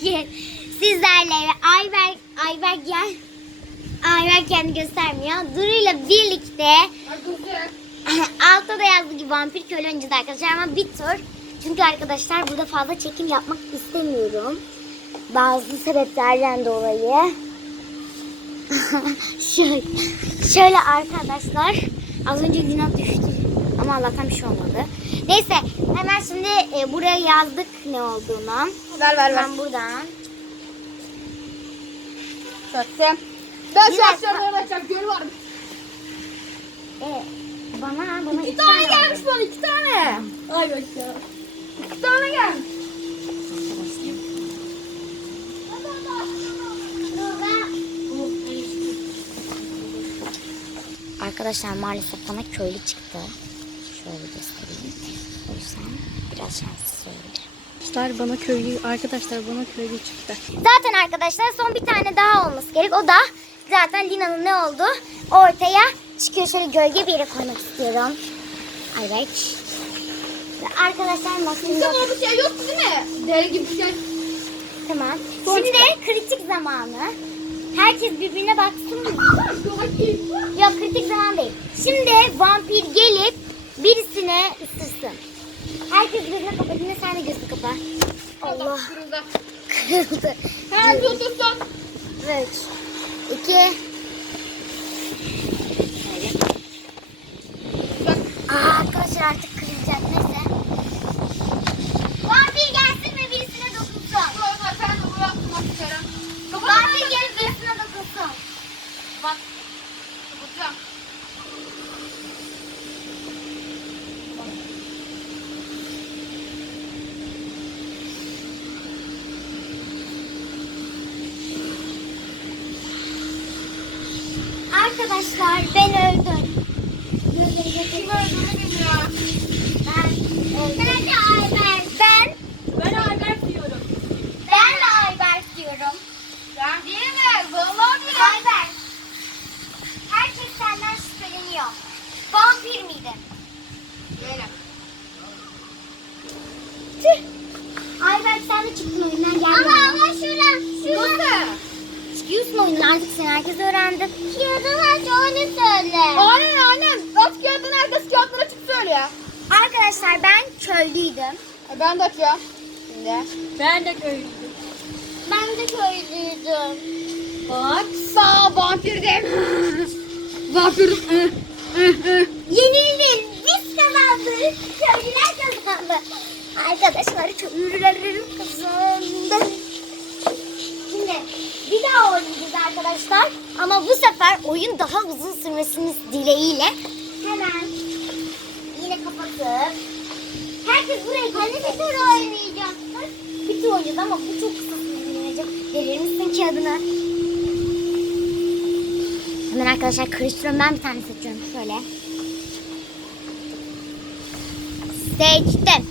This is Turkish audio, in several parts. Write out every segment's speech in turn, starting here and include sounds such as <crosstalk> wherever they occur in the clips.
bugün sizlerle Ayber Ayber gel. Ayber kendi göstermiyor. Duru'yla birlikte <laughs> altta da yazdığı gibi vampir köylü oynayacağız arkadaşlar ama bir tur. Çünkü arkadaşlar burada fazla çekim yapmak istemiyorum. Bazı sebeplerden dolayı. <laughs> şöyle, şöyle arkadaşlar. Az önce Lina düştü. Ama Allah'tan bir şey olmadı. Neyse hemen şimdi e, buraya yazdık ne olduğunu. Ver ver ver. Ben buradan. Sattım. Ben şu aşağıdan açacağım. Göl var. E, bana bana İki tane gelmiş bana iki tane. Ay bak ya. İki tane gelmiş. Arkadaşlar maalesef bana köylü çıktı. Şöyle göstereyim. O yüzden olabilir. Arkadaşlar bana köylü arkadaşlar bana köylü çıktı. Zaten arkadaşlar son bir tane daha olması gerek. O da zaten Lina'nın ne oldu ortaya çıkıyor. Şöyle gölge bir yere koymak istiyorum. Evet. Ve arkadaşlar maskemi Sen o bir şey yok değil mi? Deri gibi bir şey. Tamam. Son Şimdi kritik zamanı. Herkes birbirine baksın mı? Yok kritik zaman değil. Şimdi vampir gelip birisine ısırsın. Herkes gözünü kapat. Yine sen de gözünü kapa. Allah. Kırıldı. <laughs> Kırıldı. Dur dur dur. Üç. iki. Aa, arkadaşlar artık kırılacak. Neyse. Vampir gelsin ve birisine dokunsun. Dur dur sen de buraya atmak isterim. Vampir gelip birisine dokunsun. Bak. Kapatacağım. Arkadaşlar ben öldüm. Kim öldüğünü bilmiyor. Ben öldüm. Ben de Ayber. Ben, Ben Albert diyorum. ben de Ayber diyorum. Sen değil mi? Vallahi bile. Ayber. Herkes senden şüpheleniyor. Vampir miydin? Benim. Tüh. Ayber sen de çıktın oyundan geldin. Ama? Çıkıyorsun oyundan artık sen herkes öğrendi. Kağıdın aç onu söyle. Aynen aynen. At kağıdını herkes kağıtlara çık söylüyor. Arkadaşlar ben köylüydüm. E, Ben de açıyorum. Şimdi. Ben de köylüyüm. Ben de köylüydüm. Bak sağ vampirdim. Vampirdim. Yenildin. Biz kazandık. Köylüler kazandı. Arkadaşlar köylüler kazandı. Arkadaşlar. Ama bu sefer oyun daha uzun sürmesini dileğiyle hemen yine kapatıp herkes buraya geldi. Bir tur oynayacağız. Bir tur oynayacağız ama bu çok kısa sürmeyecek. Verir misin kağıdını? Hemen arkadaşlar karıştırıyorum. Ben bir tane seçiyorum. Şöyle. Seçtim.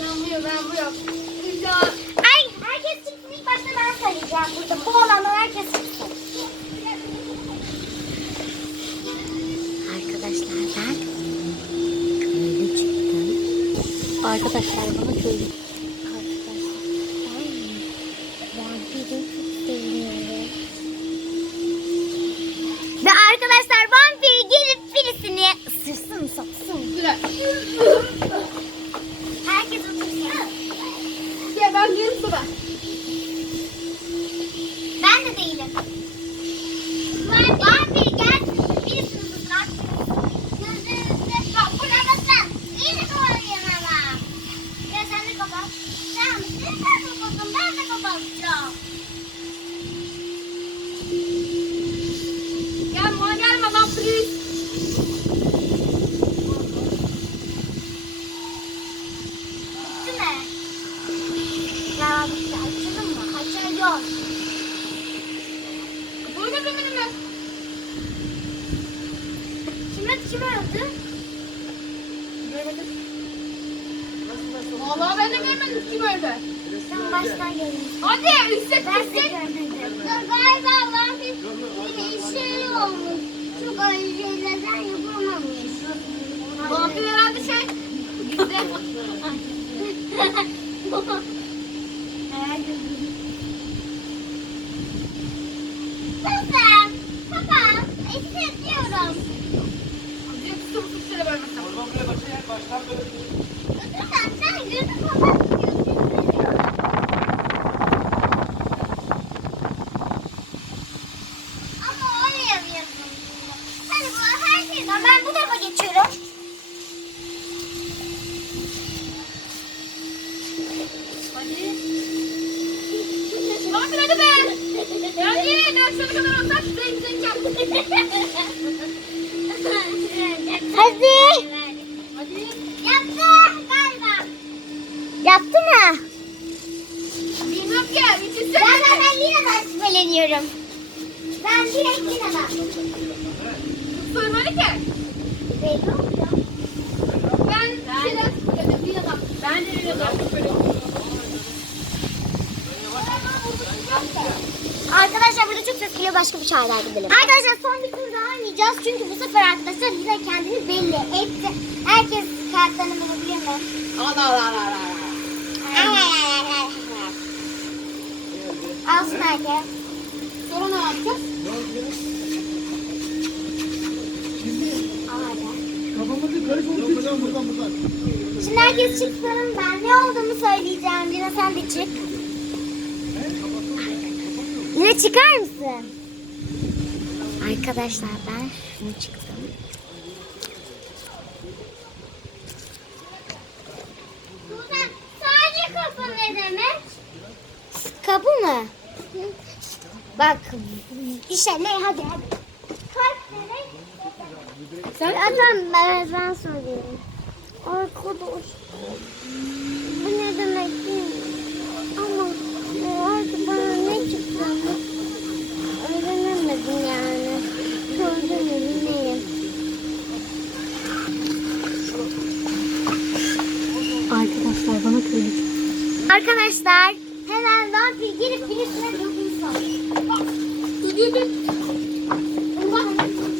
Yanmıyor ben bu yok. Ya. Ay herkes çıksın. İlk başta ben sayacağım burada. Bu olanlar herkes çıksın. Arkadaşlar ben köylü çıktım. Arkadaşlar bana köylü. Arkadaşlar ben vampiri çok seviyorum. Ve arkadaşlar vampir gelip birisini ısırsın. Güzel. Herkes otursun. Ya ben değilim baba. Vallahi ben de ki böyle. Sen baştan görmüşsün. Hadi hisset Ben de hisset. görmedim. Galiba ben bir bir şey olmuş. Çok acı şeylerden yapamamış. Vampir herhalde şey. Gizli. <laughs> Herhalde. Baba. Hadi. Hadi be. Yani sene kadar olsak zevk yap. Hadi. Hadi. Yaptı galiba. Yaptı mı? Bilmem ki. Bir şey Ben söyle. ben Lina'dan şüpheleniyorum. Ben direkt Lina'dan. Söylemedi ki. Belli oluyor. Ben şeyden söyledim. Bir adam. Ben de bir adam. Arkadaşlar burada çok ses geliyor başka bir çağrıya gidelim. Arkadaşlar son bir tur daha oynayacağız. Çünkü bu sefer arkadaşlar Lina kendini belli etti. Herkes kartlarını bulabilir mi? Al al al al al. Alsın herkes. Sonra ne yapacağız? Al hadi. Kafamızı karış olsun. Buradan buradan buradan. Şimdi herkes çıksın. Ben ne olduğumu söyleyeceğim. Lina sen de çık. Lina çıkar mısın? Arkadaşlar ben şunu çıktım. Sadece kapı ne demek? Kapı mı? Bak işte ne hadi hadi. Kalp demek. Sen adam ben, ben söyleyeyim. Arkadaş. Bu ne demek bilmiyorum. Ama artık bana ne çıktı? Öğrenemedim yani. Gördüm mü bilmiyorum. Arkadaşlar bana köylü. Arkadaşlar hemen vampir girip birisine dokunsun.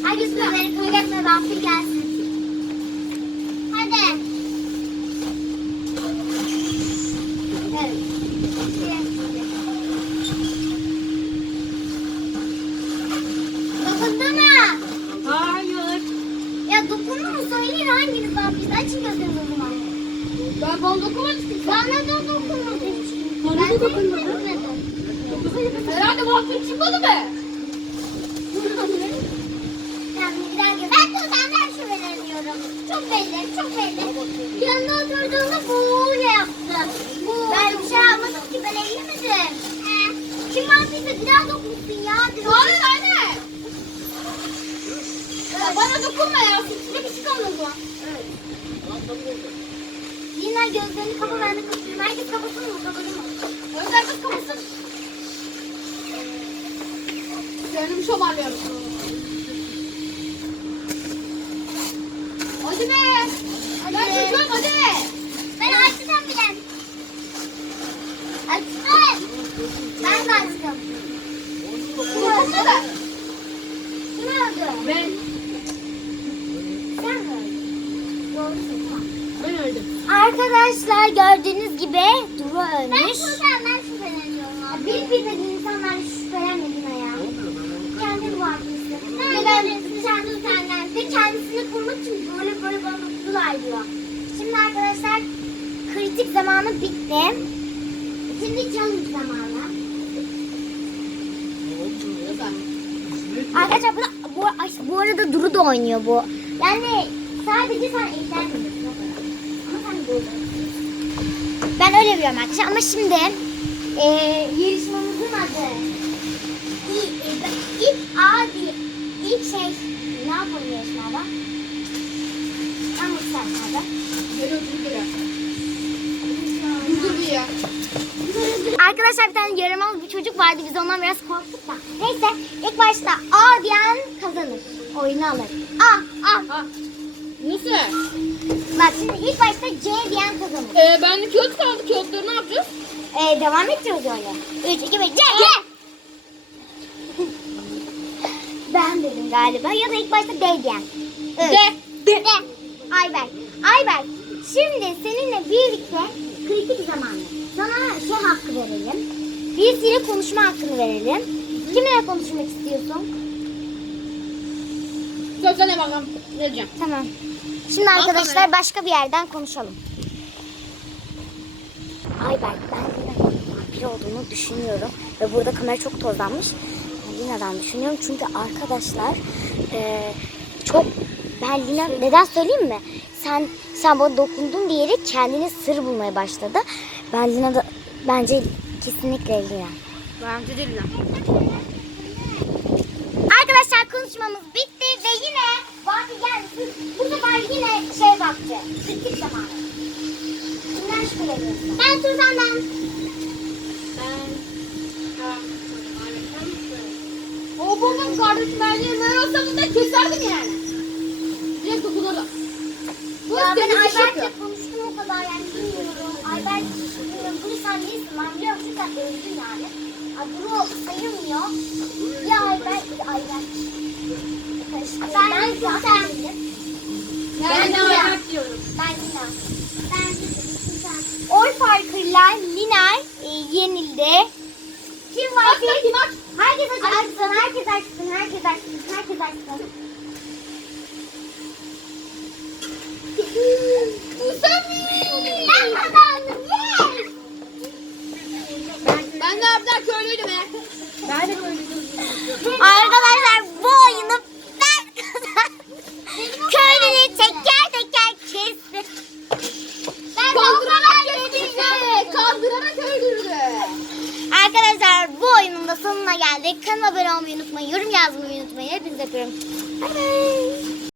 Hadi üstüne kıymetme vampir gelsin. Hadi. Evet. Dokundu mu? Hayır. Ya dokundu mu söyleyin hanginiz vampir? Açın gözünüzü o zaman. Ben bana dokunmadım. Bana da dokunmadı hiç. Bana da Ben de dokunmadı. Herhalde vampir çıkmadı be. Ben de senden şüpheleniyorum. Çok belli, çok belli. Yanına oturduğunda böyle yaptı. Ben bir şey yapmadım ki ben ellemedim. Ee, kim vampirse bir daha dokunsun ya. Hayır anne. Ya bana dokunma ya. Size bir çıkalım o zaman. Yine gözlerini kapa ben de kapatayım. Herkes kapatsın mı? Kapatın mı? Önder kız kapısın. Hadi be. Hadi. Ben çocuğum hadi. Ben açacağım bile. Açtım. Ben de açtım. Da. Kim öldü? Ben. Sen mi öldün? Doğrusun. tamam. Ben öldüm. Arkadaşlar gördüğünüz gibi Duru ölmüş. Ben şüpheleniyorum. şüpheleniyorum. Bir bir de insanlar şüphelenmedin ya. Kendi var bizde. Ve ben kendi senden de kendisini korumak için böyle böyle bana tuttular diyor. Şimdi arkadaşlar kritik zamanı bitti. Şimdi challenge zamanı. Arkadaşlar bu, bu, bu arada Duru da oynuyor bu. Yani sadece sen eğlenmiyorsun. Ben öyle biliyorum arkadaşlar ama şimdi e, yarışmamızın adı ilk, ilk A diye ilk şey ne yapalım yarışmada? Ben. Arkadaşlar bir tane yaramaz bir çocuk vardı. Biz ondan biraz korktuk da. Neyse ilk başta A diyen kazanır. Oyunu alır. A, A. Ha. Nasıl? Bak şimdi ilk başta C diyen kazanır. Ee, bende kağıt kaldı. Kağıtları ne yapacağız? Ee, devam ediyoruz öyle. 3, 2, 1, C, C. ben dedim galiba. Ya da ilk başta D diyen. Üç. D. D. Ayberk. Ayberk şimdi seninle birlikte kritik zamanı. Sana şey hakkı verelim. Birisiyle konuşma hakkını verelim. Kiminle konuşmak istiyorsun? Söylesene bakalım. Ne diyeceğim? Tamam. Şimdi arkadaşlar başka bir yerden konuşalım. Ayberk ben Lina'nın vampir olduğunu düşünüyorum. Ve burada kamera çok tozlanmış. Lina'dan düşünüyorum. Çünkü arkadaşlar eee, çok ben Lina neden söyleyeyim mi? Sen sen bana dokundun diyerek kendini sır bulmaya başladı. Ben Lina'da bence kesinlikle Lina. Bence değil lan. Arkadaşlar konuşmamız bitti ve yine vakti geldi. Bu sefer yine şey vakti. Kritik zamanı. Kimden şüpheleniyorsun? Ben Suzan'dan. O babam kardeşim ben yemeği olsa bunu da keserdim yani. Direkt dokunurdum. Yapıyor. Ayberk'le konuştum o kadar yani bilmiyorum. Ayberk bilmiyorum. Bunu sen değilsin. Ben biliyorum çünkü sen öldün yani. Bunu sayılmıyor. Ya Ayberk ya Ayberk. Ben, ben sen. Ben de oynamak diyorum. Ben Lina. Ben. Oy farkıyla Lina e, yenildi. Kim var ki? bakayım aç. Herkes açsın, herkes açsın, herkes açsın, herkes açsın. Bu sen mi? Ben de harbiden köylüydüm he. Ben de köylüydüm. Arkadaşlar bu oyunu ben kazandım. Köylüleri teker teker kesti. Ben Kandırarak kesti. Kandırarak öldürdü. Arkadaşlar bu oyunun da sonuna geldik. Kanala abone olmayı unutmayın. Yorum yazmayı unutmayın. Hepinizi öpüyorum. Bay bay.